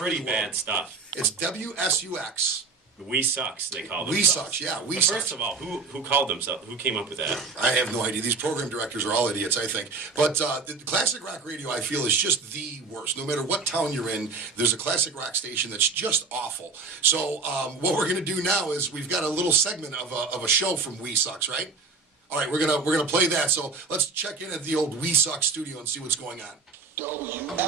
pretty bad stuff. It's WSUX. WSUX, they call themselves. WSUX, yeah, But WSUX. first of all, who called themselves? Who came up with that? I have no idea. These program directors are all idiots, I think. But the classic rock radio, I feel, is just the worst. No matter what town you're in, there's a classic rock station that's just awful. So what we're going to do now is we've got a little segment of a show from WSUX, right? All right, we're gonna play that. So let's check in at the old WSUX studio and see what's going on. WSUX.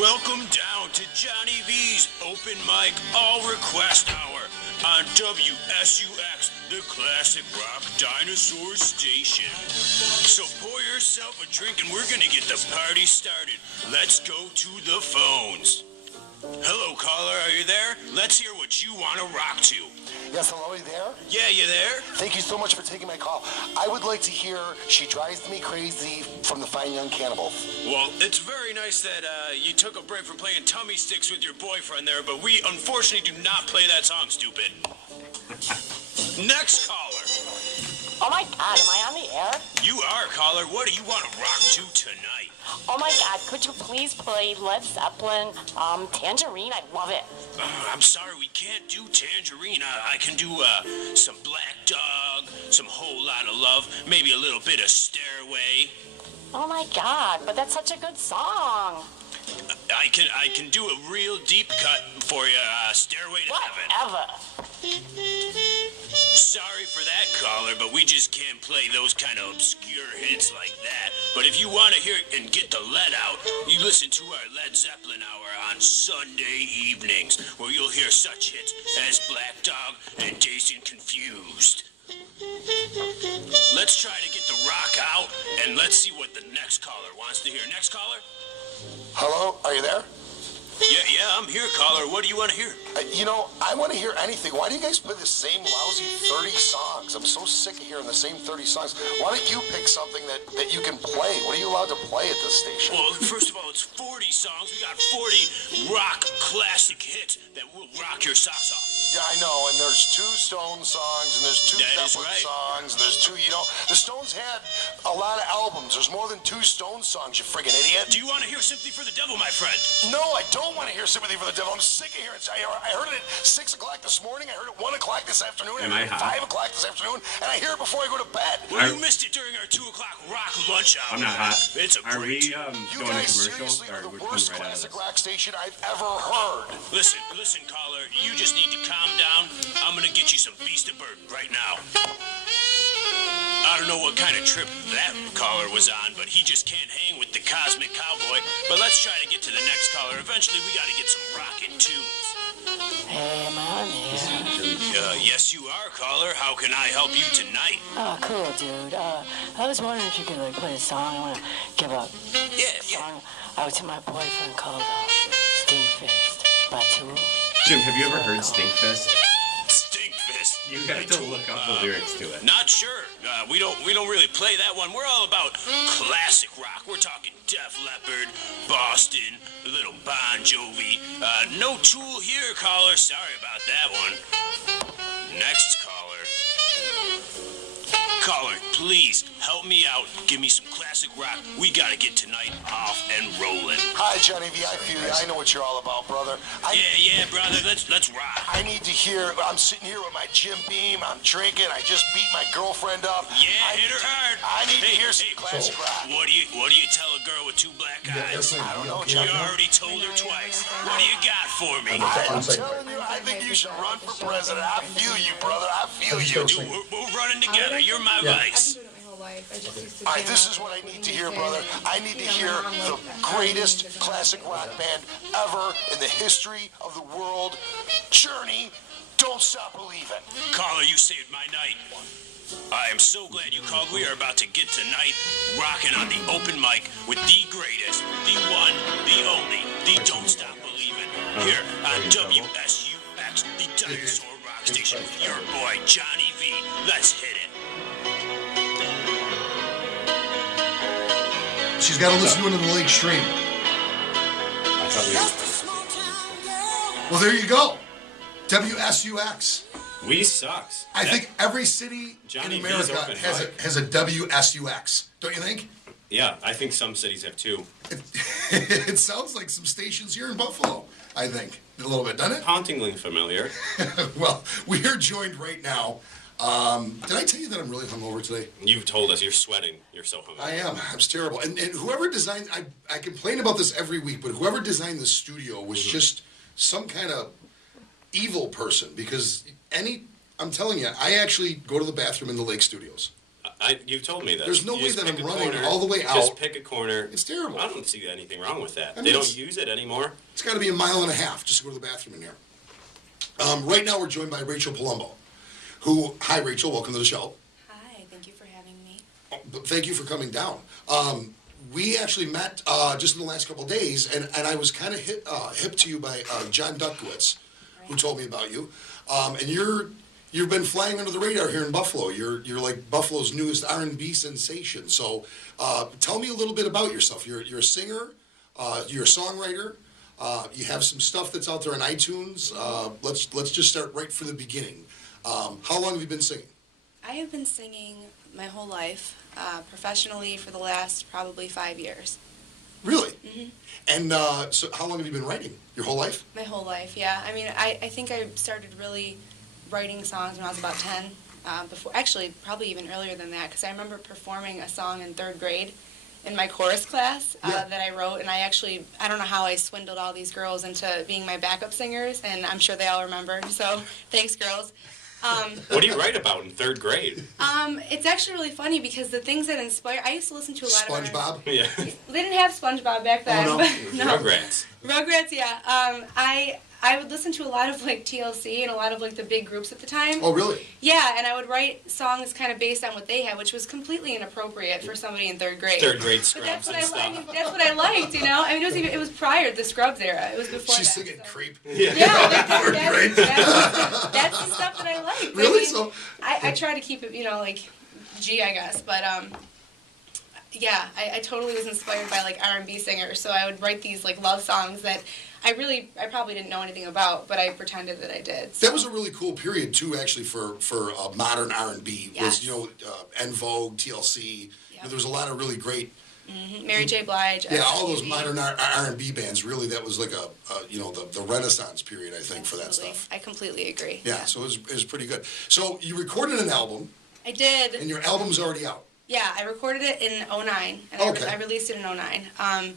Welcome down to Johnny V's Open Mic All Request Hour on WSUX, the classic rock dinosaur station. So pour yourself a drink and we're gonna get the party started. Let's go to the phones. Hello, caller, are you there? Let's hear what you want to rock to. Yes, hello, are you there? Yeah, you there? Thank you so much for taking my call. I would like to hear She Drives Me Crazy from the Fine Young Cannibals. Well, it's very nice that you took a break from playing tummy sticks with your boyfriend there, but we unfortunately do not play that song, stupid. Next caller. Oh my God, am I on the air? You are, caller. What do you want to rock to tonight? Oh my God, could you please play Led Zeppelin, Tangerine? I love it. I'm sorry, we can't do Tangerine. I can do some Black Dog, some Whole Lot of Love, maybe a little bit of Stairway. Oh my God, but that's such a good song. I can do a real deep cut for you, Stairway to Heaven. Whatever. Sorry for that, caller, but we just can't play those kind of obscure hits like that. But if you want to hear and get the lead out, you listen to our Led Zeppelin hour on Sunday evenings, where you'll hear such hits as Black Dog and Dazed and Confused. Let's try to get the rock out, and let's see what the next caller wants to hear. Next caller? Hello, are you there? Yeah, I'm here, caller. What do you want to hear? I want to hear anything. Why do you guys play the same lousy 30 songs? I'm so sick of hearing the same 30 songs. Why don't you pick something that you can play? What are you allowed to play at this station? Well, first of all, it's 40 songs. We got 40 rock classic hits that will rock your socks off. Yeah, I know, and there's 2 Stones songs, and there's 2 Zeppelin songs, and there's 2, the Stones had a lot of albums. There's more than 2 Stones songs, you friggin' idiot. Do you want to hear Sympathy for the Devil, my friend? No, I don't want to hear Sympathy for the Devil. I'm sick of hearing it. I heard it at 6 o'clock this morning, I heard it at 1 o'clock this afternoon, I heard it at 5 o'clock this afternoon, and I hear it before I go to bed. Well, you missed it during our 2 o'clock rock lunch hour. I'm not hot. It's a great... You going to commercial? Seriously are the Or worst right classic rock station I've ever heard. Listen, caller, you just need to calm down. I'm gonna get you some Beast of Burden right now. I don't know what kind of trip that caller was on, but he just can't hang with the Cosmic Cowboy. But let's try to get to the next caller. Eventually, we gotta get some rockin' tunes. Hey, am I on the air? Yes, you are, caller. How can I help you tonight? Oh, cool, dude. I was wondering if you could play a song. I want to give a song out to my boyfriend called Stinkfist by Tool. Jim, have you ever heard Stinkfist? Stinkfist. You have to look up the lyrics to it. Not sure. We don't really play that one. We're all about classic rock. We're talking Def Leppard, Boston, a little Bon Jovi. No Tool here, caller. Sorry about that one. Next caller. Caller, please help me out. Give me some classic rock. We gotta get tonight off and rolling. Hi, Johnny V. I feel you. I know what you're all about, brother. Yeah, brother. Let's rock. I need to hear. I'm sitting here with my Jim Beam. I'm drinking. I just beat my girlfriend up. Yeah, hit her hard. I need to hear some classic rock. What do you tell a girl with 2 black eyes? I don't know, You Johnny. already told her twice. What do you got for me? I'm telling you, I think you should run for president. I feel you, brother. I feel you. Dude, we're running together. You're my vice. All right, this is what I need to hear, brother. I need to hear the greatest classic rock band ever in the history of the world. Journey, Don't Stop Believing. Caller, you saved my night. I am so glad you called. We are about to get tonight rocking on the open mic with the greatest, the one, the only, the Don't Stop Believing here on WSUX, the dinosaur rock station with your boy Johnny V. Let's hit it. She's got to listen to it in the lake stream. Well, there you go. WSUX. WSUX. I think every city Johnny in V's America open has a WSUX. Don't you think? Yeah, I think some cities have too. It sounds like some stations here in Buffalo, I think. A little bit, doesn't it? Hauntingly familiar. Well, we are joined right now. Did I tell you that I'm really hungover today? You've told us you're sweating. You're so hungry. I am. It's terrible. And whoever designed, I complain about this every week, but whoever designed the studio was just some kind of evil person, because I'm telling you, I actually go to the bathroom in the Lake Studios. You've told me that. There's no You way just that pick I'm a running corner, all the way out. Just pick a corner. It's terrible. I don't see anything wrong with that. I mean, They don't use it anymore. It's got to be a mile and a half just to go to the bathroom in here. Right now we're joined by Rachael Palumbo, hi Rachel, welcome to the show. Hi, thank you for having me. But thank you for coming down. We actually met just in the last couple of days, and I was kind of hip to you by John Dutkowitz, who told me about you. And you've been flying under the radar here in Buffalo. You're like Buffalo's newest R&B sensation. So tell me a little bit about yourself. You're a singer, you're a songwriter. You have some stuff that's out there on iTunes. Let's just start right from the beginning. How long have you been singing? I have been singing my whole life, professionally for the last probably 5 years. Really? Mm-hmm. And so how long have you been writing? Your whole life? My whole life, yeah. I mean, I think I started really writing songs when I was about 10. Before, actually, probably even earlier than that, because I remember performing a song in 3rd grade in my chorus class that I wrote, and I don't know how I swindled all these girls into being my backup singers, and I'm sure they all remember, so thanks, girls. What do you write about in 3rd grade? It's actually really funny because the things that inspire, I used to listen to a lot of SpongeBob? Yeah. They didn't have SpongeBob back then. Oh, no. But no. Rugrats. Rugrats, yeah. I would listen to a lot of like TLC and a lot of like the big groups at the time. Oh, really? Yeah, and I would write songs kind of based on what they had, which was completely inappropriate for somebody in 3rd grade. 3rd grade But scrubs and that's stuff. what I liked, you know. I mean, it was prior to the Scrubs era. It was before She's that. singing so. Creep. Yeah, that's the stuff that I liked. Really? I mean, So I try to keep it, you know, like G, I guess, but yeah, I totally was inspired by like R&B singers, so I would write these like love songs that I probably didn't know anything about, but I pretended that I did. So. that was a really cool period too, actually, for modern R&B. Yes. Was En Vogue, TLC. Yep. There was a lot of really great. Mm-hmm. Mary J. Blige. Yeah, all those SWV. modern R&B bands. Really, that was like the Renaissance period, I think, for that Absolutely. stuff. I completely agree. Yeah, so it was pretty good. So you recorded an album, I did. and your album's already out. Yeah, I recorded it in 2009, and Okay. I released it in 2009.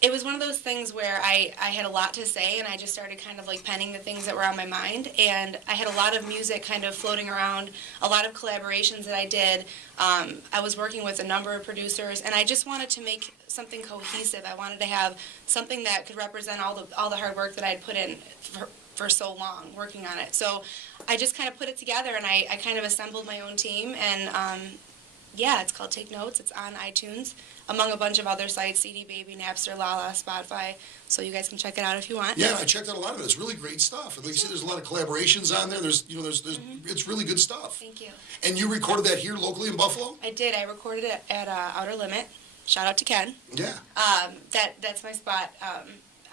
It was one of those things where I had a lot to say, and I just started kind of like penning the things that were on my mind, and I had a lot of music kind of floating around, a lot of collaborations that I did. I was working with a number of producers, and I just wanted to make something cohesive. I wanted to have something that could represent all the hard work that I had put in for so long working on it. So I just kind of put it together, and I kind of assembled my own team, and yeah, it's called Take Notes. It's on iTunes, among a bunch of other sites, CD Baby, Napster, Lala, Spotify. So you guys can check it out if you want. Yeah, I checked out a lot of it. It's really great stuff. And like you see, there's a lot of collaborations on there. There's it's really good stuff. Thank you. And you recorded that here locally in Buffalo? I did. I recorded it at Outer Limit. Shout out to Ken. Yeah. That's my spot.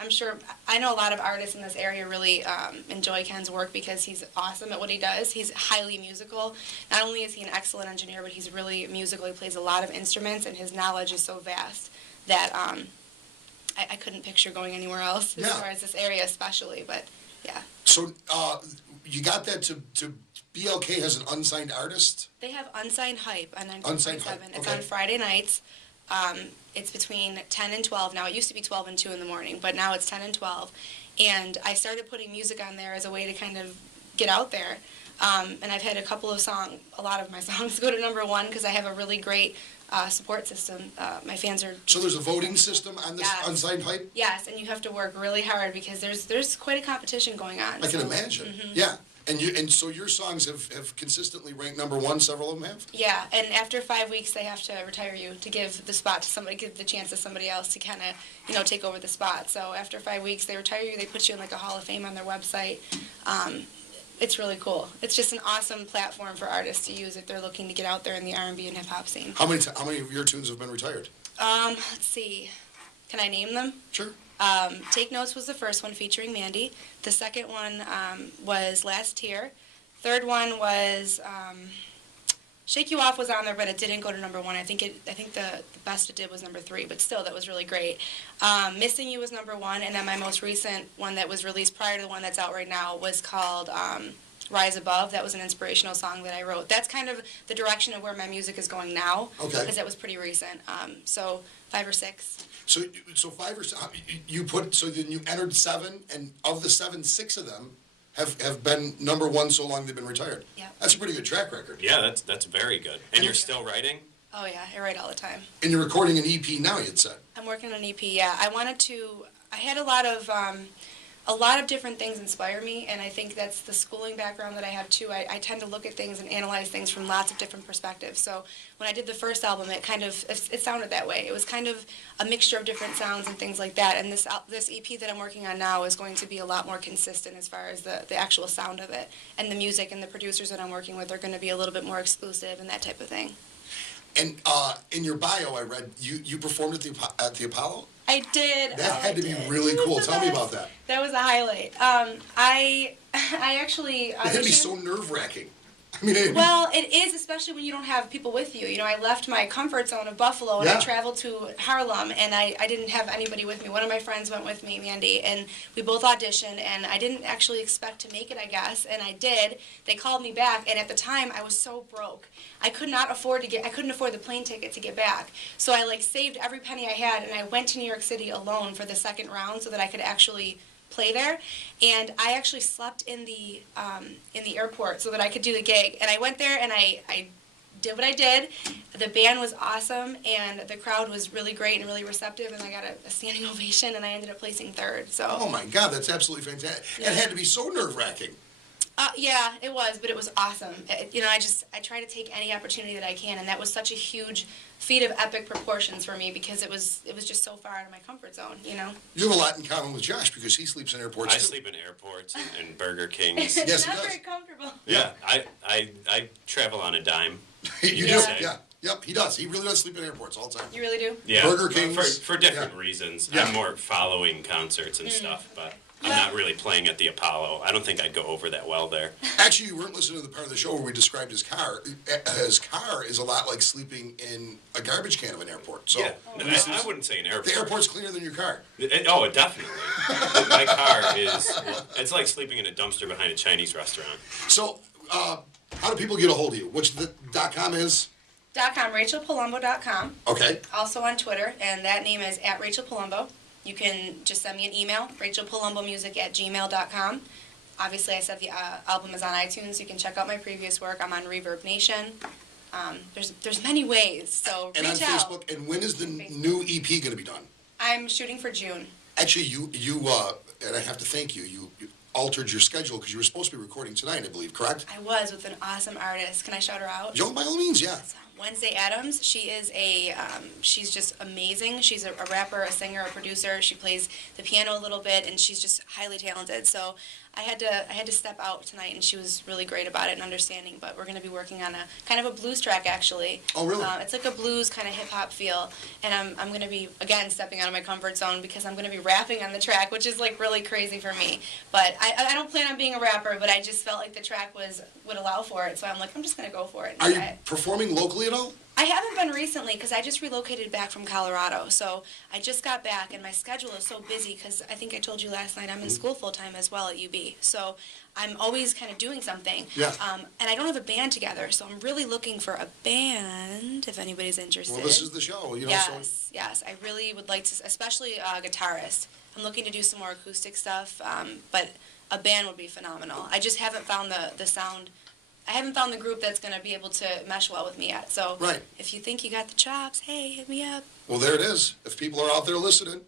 I'm sure, I know a lot of artists in this area really enjoy Ken's work because he's awesome at what he does. He's highly musical. Not only is he an excellent engineer, but he's really musical. He plays a lot of instruments, and his knowledge is so vast that I couldn't picture going anywhere else as far as this area especially, but yeah. So you got that to BLK has an unsigned artist? They have Unsigned Hype on Unsigned Hype, 9.7. It's okay. on Friday nights. It's between 10 and 12. Now, it used to be 12 and 2 in the morning, but now it's 10 and 12. And I started putting music on there as a way to kind of get out there. And I've had a lot of my songs go to #1 because I have a really great support system. My fans are... So there's a voting system on this unsigned hype? Yes, and you have to work really hard because there's quite a competition going on. I can imagine. Yeah. And so your songs have consistently ranked #1, several of them have? Yeah, and after 5 weeks, they have to retire you to give the spot to somebody, give the chance to somebody else to kind of, take over the spot. So after 5 weeks, they retire you. They put you in like a Hall of Fame on their website. It's really cool. It's just an awesome platform for artists to use if they're looking to get out there in the R&B and hip hop scene. How many of your tunes have been retired? Let's see. Can I name them? Sure. Take Notes was the first one featuring Mandy. The second one was Last Tear. Third one was Shake You Off was on there, but it didn't go to number 1. I think the best it did was number 3, but still, that was really great. Missing You was number 1, and then my most recent one that was released prior to the one that's out right now was called Rise Above. That was an inspirational song that I wrote. That's kind of the direction of where my music is going now, because that was pretty recent. So 5 or 6. So 5 or 6, you put, so then you entered 7, and of the 7, 6 of them have been number 1 so long they've been retired. Yeah. That's a pretty good track record. Yeah, that's very good. And you're still writing? Oh yeah, I write all the time. And you're recording an EP now, you'd said. I'm working on an EP, yeah. I had a lot of different things inspire me, and I think that's the schooling background that I have too. I tend to look at things and analyze things from lots of different perspectives. So when I did the first album, it sounded that way. It was kind of a mixture of different sounds and things like that. And this EP that I'm working on now is going to be a lot more consistent as far as the actual sound of it. And the music and the producers that I'm working with are going to be a little bit more exclusive and that type of thing. And in your bio, I read you performed at the Apollo? I did. That had to be really cool. Tell me about that. That was a highlight. I actually It had to be so nerve-wracking. I mean, well, it is, especially when you don't have people with you. You know, I left my comfort zone of Buffalo, and I traveled to Harlem, and I didn't have anybody with me. One of my friends went with me, Mandy, and we both auditioned, and I didn't actually expect to make it, I guess, and I did. They called me back, and at the time, I was so broke. I couldn't afford the plane ticket to get back. So I, saved every penny I had, and I went to New York City alone for the second round so that I could actually play there, and I actually slept in the airport so that I could do the gig. And I went there and I did what I did. The band was awesome, and the crowd was really great and really receptive, and I got a standing ovation, and I ended up placing 3rd. So. Oh my God, that's absolutely fantastic! Yeah. It had to be so nerve-wracking. Yeah, it was, but it was awesome. I try to take any opportunity that I can, and that was such a huge feat of epic proportions for me because it was just so far out of my comfort zone, You have a lot in common with Josh because he sleeps in airports. I sleep in airports and Burger Kings. Yes, not very comfortable. Yeah, I travel on a dime. You do? Yeah. Yep, he does. He really does sleep in airports all the time. You really do? Yeah. Burger Kings. For different reasons. Yeah. I'm more following concerts and stuff, but I'm not really playing at the Apollo. I don't think I'd go over that well there. Actually, you weren't listening to the part of the show where we described his car. His car is a lot like sleeping in a garbage can of an airport. So yeah, I wouldn't say an airport. The airport's cleaner than your car. Definitely. My car it's like sleeping in a dumpster behind a Chinese restaurant. So, how do people get a hold of you? Which the .com is? .com, RachaelPalumbo.com. Okay. Also on Twitter, and that name is @RachaelPalumbo. You can just send me an email, RachaelPalumbomusic@gmail.com. Obviously, I said the album is on iTunes. So you can check out my previous work. I'm on Reverb Nation. There's many ways, so and reach on out. Facebook. And when is the new EP going to be done? I'm shooting for June. Actually, you and I have to thank you. You altered your schedule because you were supposed to be recording tonight, I believe, correct? I was with an awesome artist. Can I shout her out? Yo, by all means, yeah. Wednesday Adams. She is she's just amazing. She's a rapper, a singer, a producer. She plays the piano a little bit, and she's just highly talented. So I had to step out tonight, and she was really great about it and understanding. But we're going to be working on a kind of a blues track, actually. Oh, really? It's like a blues kind of hip hop feel, and I'm going to be again stepping out of my comfort zone because I'm going to be rapping on the track, which is really crazy for me. But I don't plan on being a rapper, but I just felt like the track would allow for it, so I'm just going to go for it. Are you performing locally at all? I haven't been recently because I just relocated back from Colorado. So I just got back, and my schedule is so busy because I think I told you last night I'm in school full-time as well at UB. So I'm always kind of doing something. Yeah. And I don't have a band together, so I'm really looking for a band if anybody's interested. Well, this is the show. Yes. I really would like to, especially a guitarist. I'm looking to do some more acoustic stuff, but a band would be phenomenal. I just haven't found the sound. I haven't found the group that's going to be able to mesh well with me yet. So if you think you got the chops, hey, hit me up. Well, there it is. If people are out there listening,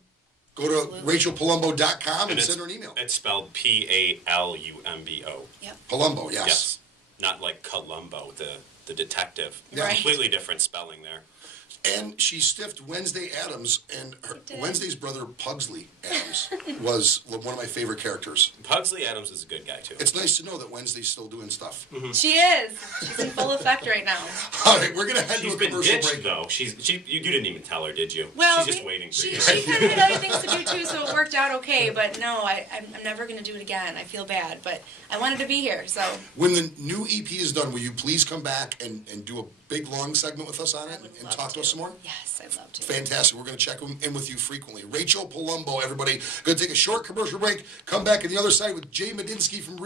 go to RachaelPalumbo.com and send her an email. It's spelled Palumbo. Yep. Palumbo, yes. Yes. Not like Columbo, the detective. Right. Completely different spelling there. And she stiffed Wednesday Addams, and Wednesday's brother Pugsley Addams was one of my favorite characters. Pugsley Addams is a good guy too. It's nice to know that Wednesday's still doing stuff. She is. She's in full effect right now. All right, we're gonna head She's to a been commercial ditched break. though. You didn't even tell her, did you? Well, she's just waiting for she you. kind of had other things to do too, so it worked out okay. But no, I'm never going to do it again. I feel bad, but I wanted to be here, so. When the new EP is done, will you please come back and do a big long segment with us on it I would and love talk to us some more? Yes, I'd love to. Fantastic. We're going to check in with you frequently. Rachael Palumbo, everybody. Going to take a short commercial break. Come back on the other side with Jay Medinsky from